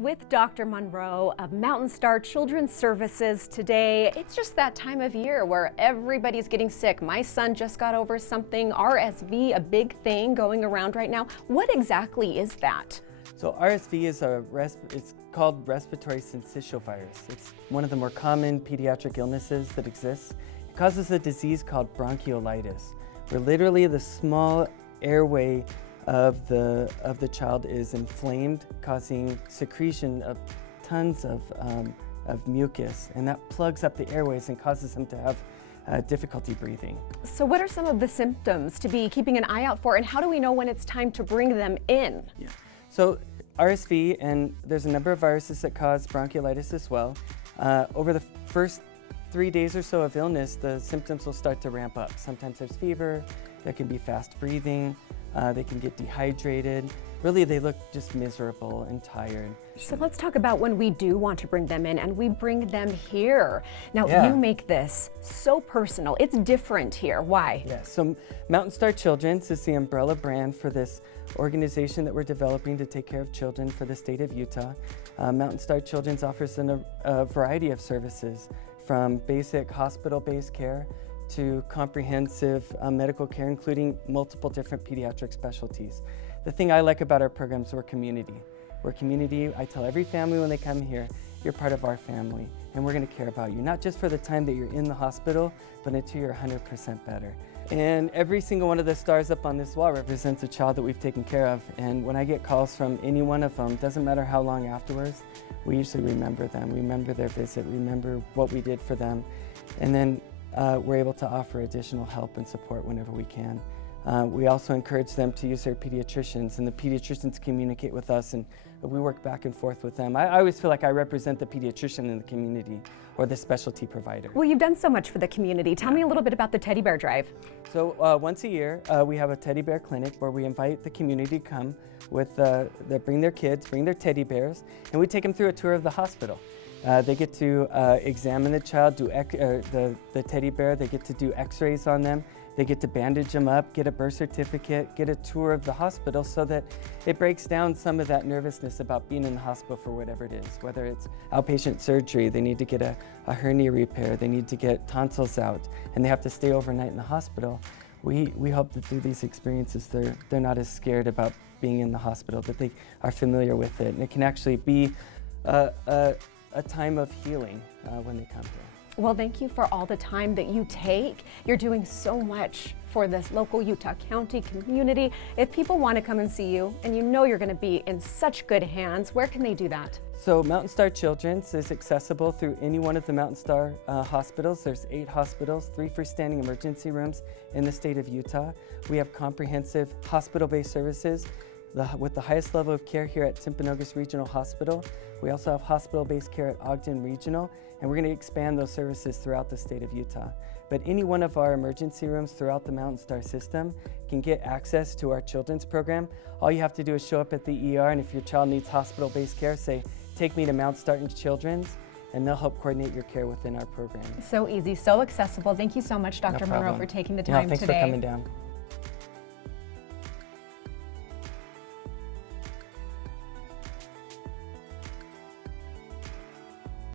With Dr. Monroe of MountainStar Children's Services today. It's just that time of year where everybody's getting sick. My son just got over something, RSV, a big thing going around right now. What exactly is that? So RSV is it's called respiratory syncytial virus. It's one of the more common pediatric illnesses that exists. It causes a disease called bronchiolitis, where literally the small airway of the child is inflamed, causing secretion of tons of mucus, and that plugs up the airways and causes them to have difficulty breathing. So what are some of the symptoms to be keeping an eye out for, and how do we know when it's time to bring them in? Yeah. So RSV, and there's a number of viruses that cause bronchiolitis as well. Over the first 3 days or so of illness, the symptoms will start to ramp up. Sometimes there's fever, there can be fast breathing, they can get dehydrated. Really, they look just miserable and tired. So let's talk about when we do want to bring them in, and we bring them here. Now, you make this so personal. It's different here. Why? Yeah, so MountainStar Childrens is the umbrella brand for this organization that we're developing to take care of children for the state of Utah. MountainStar Childrens offers a variety of services, from basic hospital-based care to comprehensive medical care, including multiple different pediatric specialties. The thing I like about our programs, we're community. We're community. I tell every family when they come here, you're part of our family, and we're going to care about you, not just for the time that you're in the hospital, but until you're 100% better. And every single one of the stars up on this wall represents a child that we've taken care of. And when I get calls from any one of them, doesn't matter how long afterwards, we usually remember them, remember their visit, remember what we did for them. And then we're able to offer additional help and support whenever we can. We also encourage them to use their pediatricians, and the pediatricians communicate with us, and we work back and forth with them. I always feel like I represent the pediatrician in the community, or the specialty provider. Well, you've done so much for the community. Tell me a little bit about the teddy bear drive. So once a year, we have a teddy bear clinic where we invite the community to come with, they bring their kids, bring their teddy bears, and we take them through a tour of the hospital. They get to examine the child, do the teddy bear, they get to do x-rays on them, they get to bandage them up, get a birth certificate, get a tour of the hospital, so that it breaks down some of that nervousness about being in the hospital for whatever it is, whether it's outpatient surgery, they need to get a hernia repair, they need to get tonsils out, and they have to stay overnight in the hospital. We hope that through these experiences they're not as scared about being in the hospital, that they are familiar with it, and it can actually be a time of healing when they come here. Well, thank you for all the time that you take. You're doing so much for this local Utah County community. If people want to come and see you, and you know you're going to be in such good hands, where can they do that? So MountainStar Children's is accessible through any one of the MountainStar hospitals. There's 8 hospitals, 3 freestanding emergency rooms in the state of Utah. We have comprehensive hospital-based services with the highest level of care here at Timpanogos Regional Hospital. We also have hospital-based care at Ogden Regional, and we're going to expand those services throughout the state of Utah. But any one of our emergency rooms throughout the MountainStar system can get access to our children's program. All you have to do is show up at the ER, and if your child needs hospital-based care, say, take me to MountainStar Childrens, and they'll help coordinate your care within our program. So easy, so accessible. Thank you so much, Dr. Monroe, for taking the time thanks today. for coming down.